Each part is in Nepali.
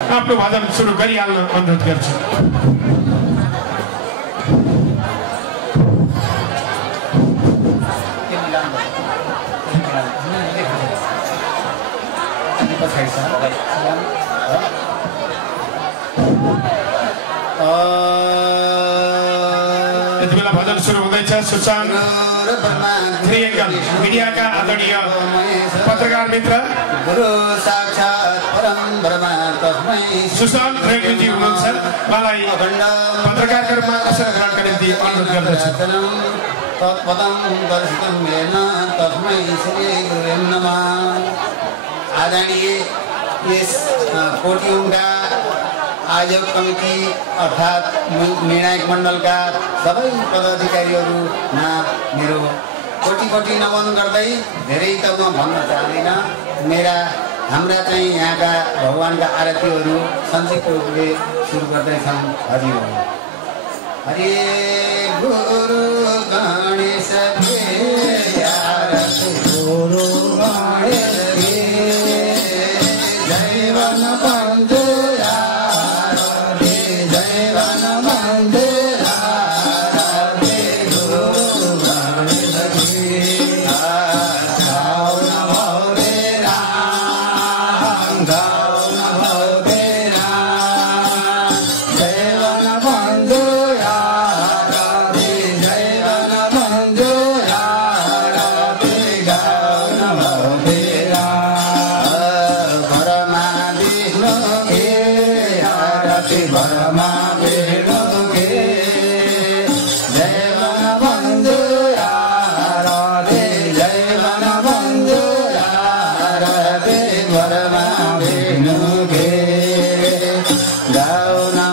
आफ्नो भजन सुरु गरिहाल्न अनुरोध गर्छु। यति बेला भजन सुरु हुँदैछ। सुशान्त त्रिएङ्गल मिडियाका आदरणीय पत्रकार मित्र सुशान्त त्रिएङ्गलजी हुनुहुन्छ। मलाई पत्रकारका रूपमा अवसर ग्रहणका निम्ति अनुरोध गर्दछु। आदरणीय यस कोटियुङका आयोजक कमिटी अर्थात् निर्णायक मण्डलका सबै पदाधिकारीहरूमा मेरो कोटि कोटि नमन गर्दै धेरै त म भन्न चाहदिनँ। हाम्रा चाहिँ यहाँका भगवानका आरतीहरू संक्षिप्त रूपले सुरु गर्दैछन्। हरि ओम। हरे गुरु गणेश गुरु गणेश Gauna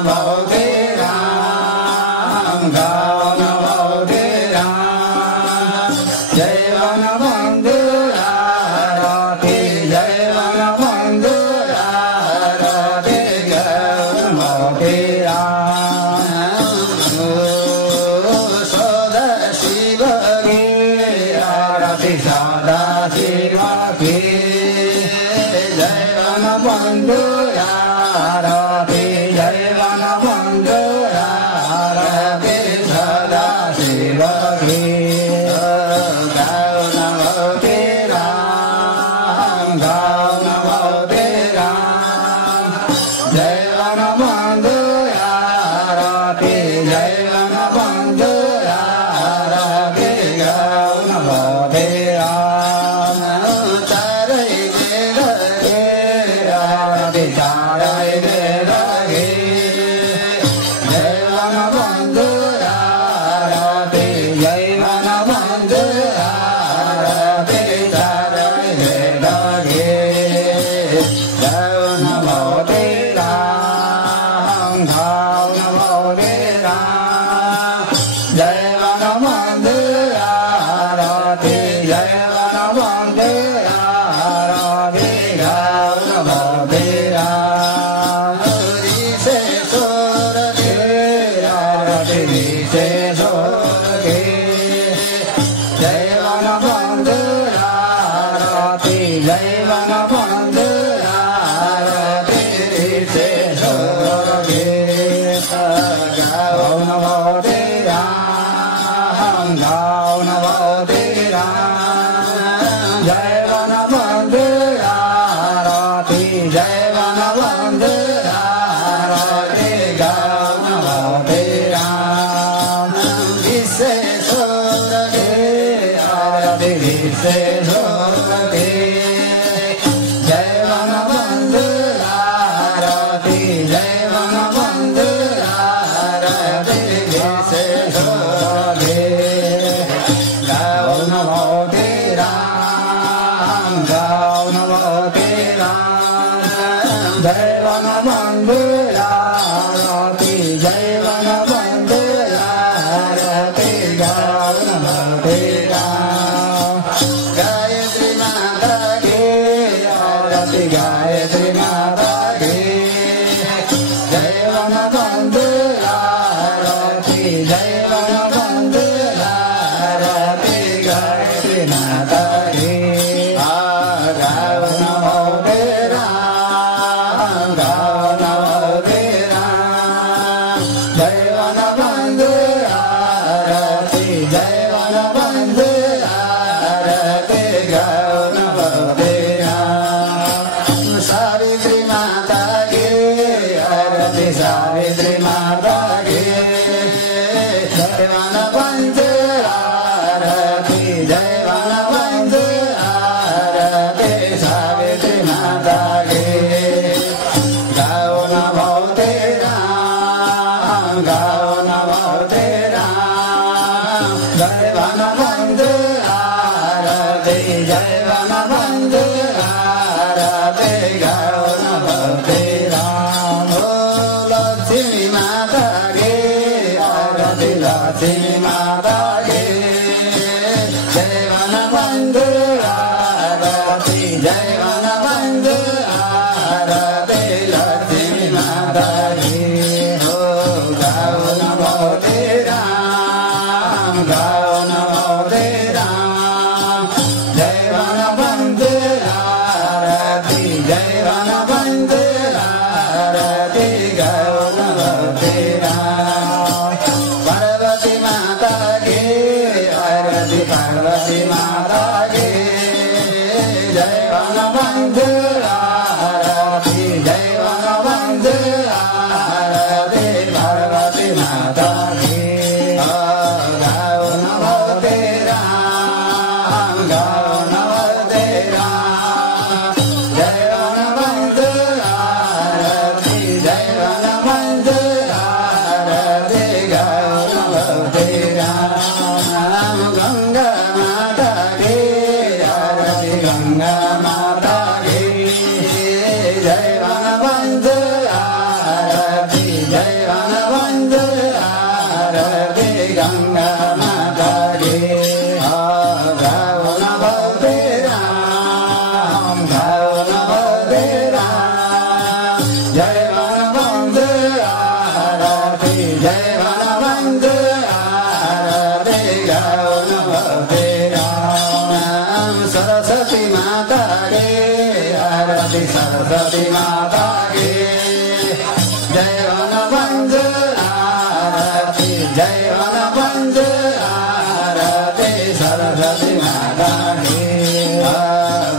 जय वनबन्धु आरती जय वनबन्धु आरती सरस्वती माता की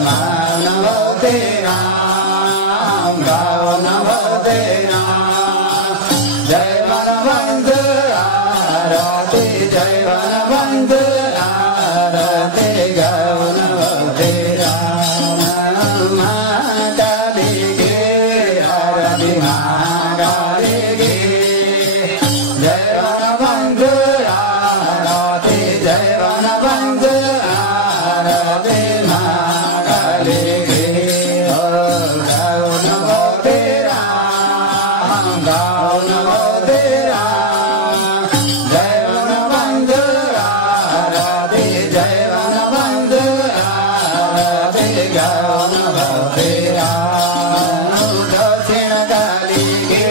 मानव तेरा गावन तेरा जय वनबन्धु आरती जय वनबन्धु आरती गावन तेरा महाकाली के आरती महाकाली के जय वनबन्धु आरती जय वनबन्धु आरती महाकाली के गावन तेरा गावन तेरा जय वनबन्धु आरती जय वनबन्धु आरती गावन तेरा दक्षिण काली के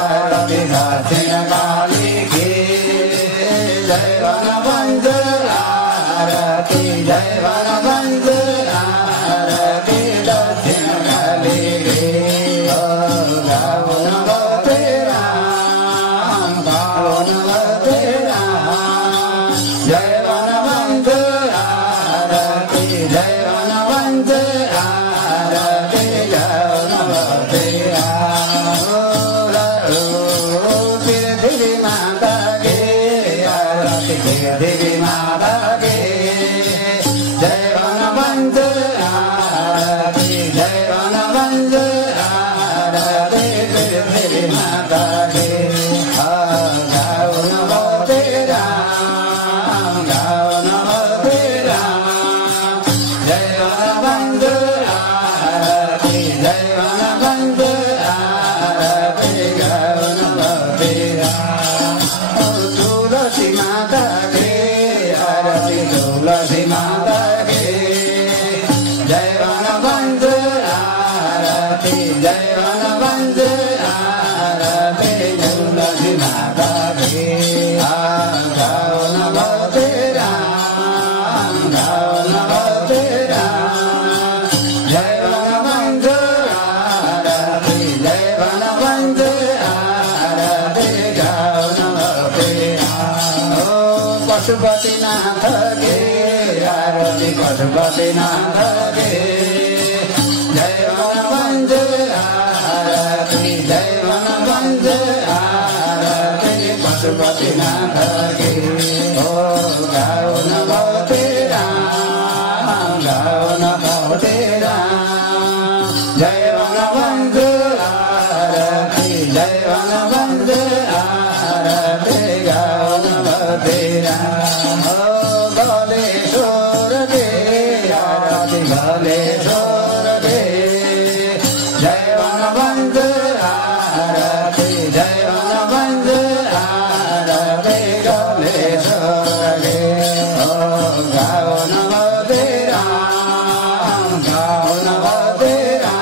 आरती दक्षिण काली के जय वनबन्धु आरती जय वनबन्धु आरती दक्षिण काली के गावन तेरा गावन तेरा जय वनबन्धु आरती जय वनबन्धु आरती गावन तेरा पृथ्वी माता के आरती पृथ्वी माता के जय वनबन्धु आरती जय वनबन्धु आरती पृथ्वी माता के गावन तेरा गावन तेरा जय वनबन्धु आरती जय वनबन्धु आरती गावन तेरा तुलसी माता के आरती तुलसी माता के जय वनबन्धु आरती जय वनबन्धु आरती तुलसी माता के गावन तेरा गावन तेरा जय वनबन्धु आरती जय वनबन्धु आरती गावन तेरा पशुपतिनाथ के आरती पशुपतिनाथ के जय वनबन्धु आरती जय वनबन्धु आरती पशुपतिनाथ के गावन तेरा गावन तेरा जय वनबन्धु आरती जय वनबन्धु आरती गावन तेरा गलेश्वर के आरती गलेश्वर के जय वनबन्धु आरती जय वनबन्धु आरती गलेश्वर के गावन तेरा गावन तेरा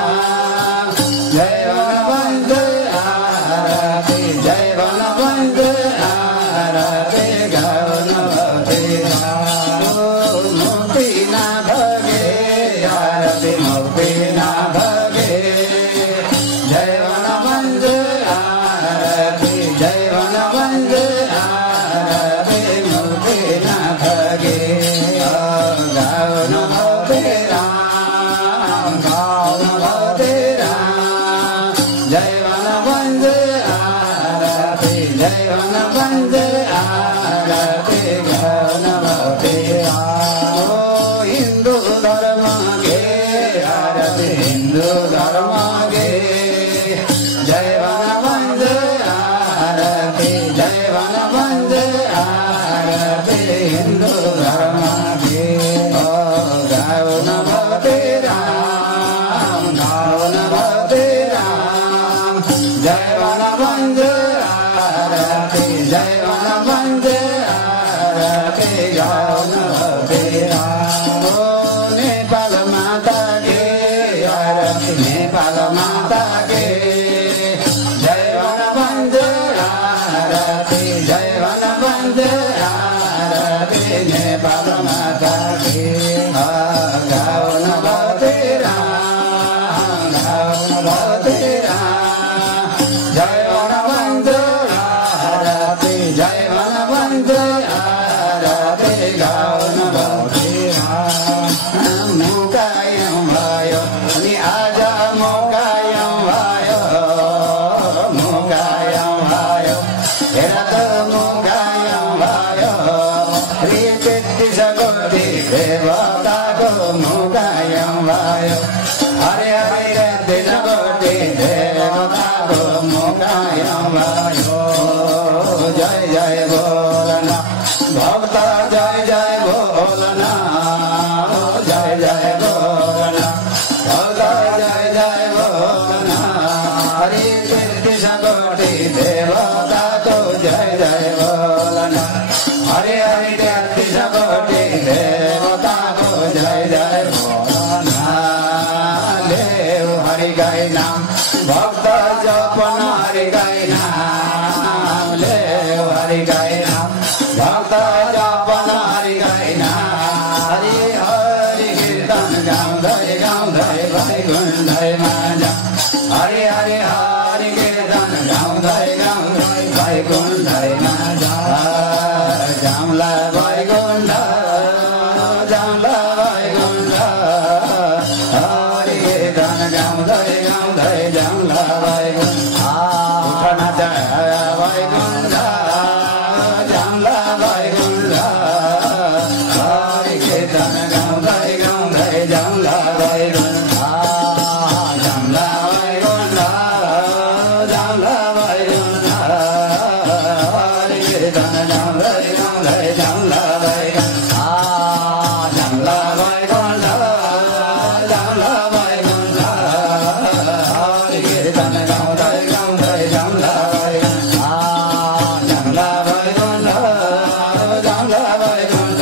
जय वनबन्धु आरती जय वनबन्धु आरती गावन तेरा मुक्तिनाथ के आरती मुक्तिनाथ के जय वनबन्धु आरती जय वनबन्धु आरती मुक्तिनाथ के गावन तेरा गावन तेरा जय वनबन्धु आरती जय वनबन्धु आरती गावन तेरा हिन्दू धर्म के आरती हिन्दू धर्म के जय वनबन्धु आरती जय वनबन्धु आरती हिन्दू धर्म के गावन तेरा गावन तेरा जय वनबन्धु आरती जय वनबन्धु आरती गावन तेरा नेपाल माता के आरती नेपाल माता के जय वनबन्धु आरती जय वनबन्धु आरती नेपाल माता के गावन तेरा जय तेत्तीस कोटि देवताको जय जय बोलन हरि हरि तेत्तीस कोटि देवताको जय जय बोलन देव हरि गाई नाम भक्त जपन हरि गाई नाम देव हरि गाई नाम भक्त जपन हरि गाई नाम हरि हरि कीर्तन गाउँदै गाउँदै वैकुण्ठमा जाऊँ हरि हरि हरि कीर्तन गाउँदै गाउँदै वैकुण्ठमा जाउँला वैकुण्ठ जाउँला वैकुण्ठ हरि कीर्तन गाउँदै गाउँदै जाउँला वैकुण्ठ उठना वैकुण्ठ जाउँला वैकुण्ठ हरि कीर्तन गाउँदै गाउँदै जाउँला वैकुण्ठ जाउँला वैकुण्ठ जाउँला वैकुण्ठ हरि कीर्तन गाउँदै गाउँदै जाउँला वैकुण्ठ जाउँला वैकुण्ठ जाउँला वैकुण्ठ हरि कीर्तन गाउँदै गाउँदै जाउँला वैकुण्ठ जाउँला वैकुण्ठ जाउँला वैकुण्ठ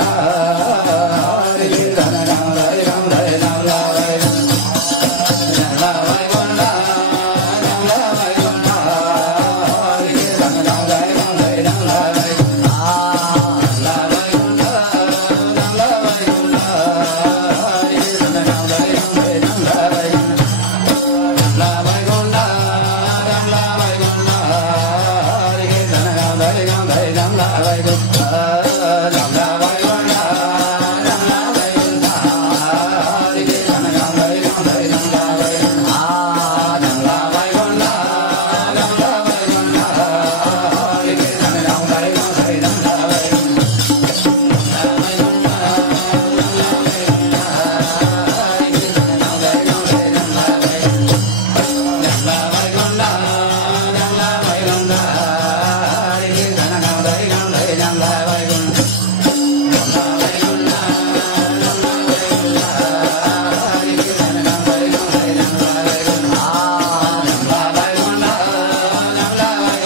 हरि कीर्तन गाउँदै गाउँदै जाउँला वैकुण्ठ जाउँला वैकुण्ठ जाउँला वैकुण्ठ हरि कीर्तन गाउँदै गाउँदै जाउँला वैकुण्ठ जाउँला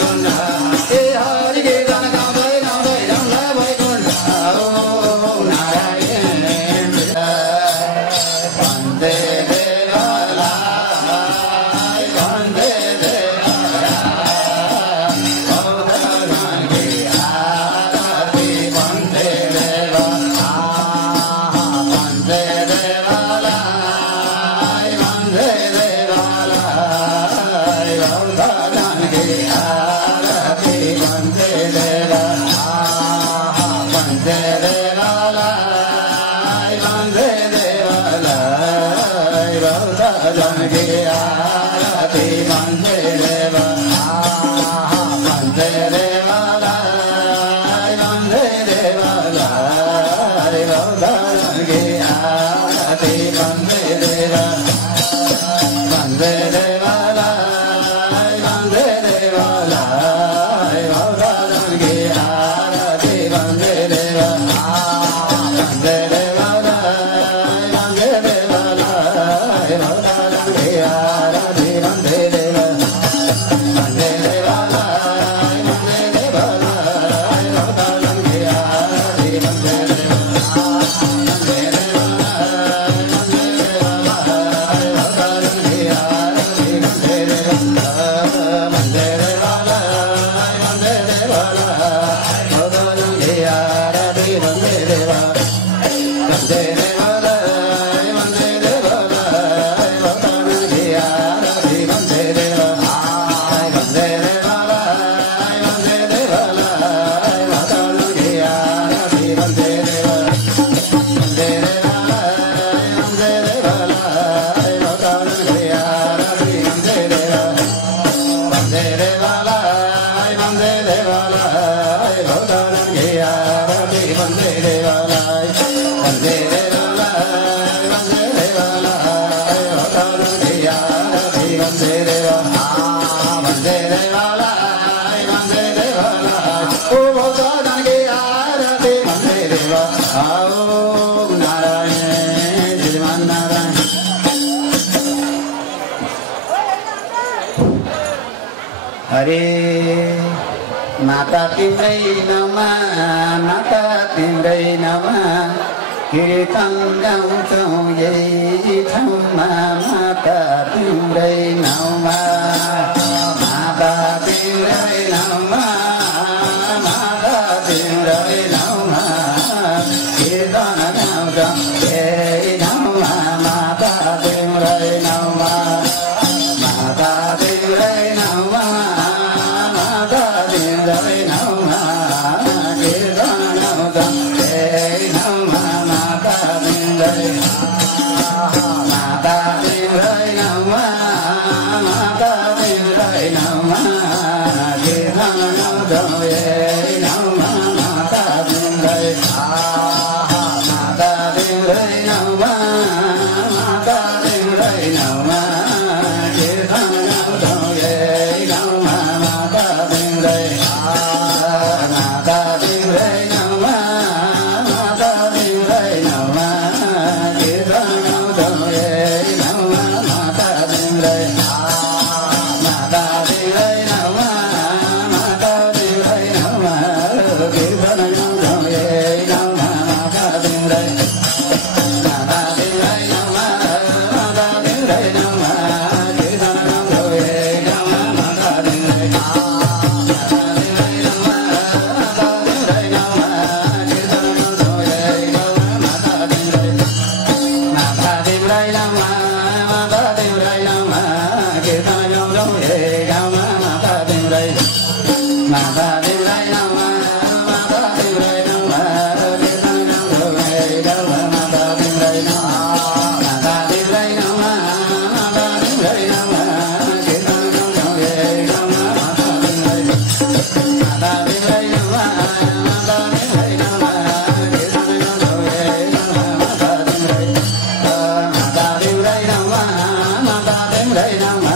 वैकुण्ठ जाउँला वैकुण्ठ हरि कीर्तन गाउँदै गाउँदै जाउँला वैकुण्ठ जाउँला वैकुण्ठ जाउँला वैकुण्ठ हरि कीर्तन गाउँदै गाउँदै जाउँला वैकुण्ठ जाउँला वैकुण्ठ जाउँला वैकुण्ठ हरि कीर्तन गाउँदै गाउँदै जाउँला वैकुण्ठ जाउँला वैकुण्ठ जाउँला वैकुण्ठ हरि कीर्तन गाउँदै गाउँदै जाउँला वैकुण्ठ हरे माता तिम्रै नाममा माता तिम्रै नाममा कीर्तन गाउँछौँ यही ठाउँमा माता तिम्रै नाममा माता तिम्रै नाममा माता तिम्रै नाममा कीर्तन गाउँछौँ यही ठाउँमा माता तिम्रै नाममा माता तिम्रै नाममा माता तिम्रै नाममा कीर्तन गाउँछौँ यही ठाउँमा माता तिम्रै माता तिम्रै नाममा माता तिम्रै नाममा कीर्तन गाउँछौँ यही ठाउँमा माता तिम्रै माता तिम्रै नाममा माता तिम्रै नाममा कीर्तन गाउँछौँ यही ठाउँमा माता तिम्रै माता तिम्रै नाममा माता तिम्रै नाममा कीर्तन गाउँछौँ यही ठाउँमा माता तिम्रै माता तिम्रै नाममा माता तिम्रै नाममा कीर्तन गाउँछौँ यही ठाउँमा माता तिम्रै माता तिम्रै नाममा माता तिम्रै नाममा कीर्तन गाउँछौँ यही ठाउँमा माता तिम्रै माता तिम्रै नाममा माता तिम्रै नाममा कीर्तन गाउँछौँ यही ठाउँमा माता तिम्रै माता तिम्रै नाममा माता तिम्रै नाममा कीर्तन गाउँछौँ यही ठाउँमा माता तिम्रै माता तिम्रै नाममा माता तिम्रै नाममा कीर्तन गाउँछौँ यही ठाउँमा माता तिम्रै माता तिम्रै नाममा माता तिम्रै नाममा कीर्तन गाउँछौँ यही ठाउँमा माता तिम्रै माता तिम्रै नाममा माता तिम्रै नाममा कीर्तन गाउँछौँ यही ठाउँमा माता तिम्रै माता तिम्रै नाममा माता तिम्रै नाममा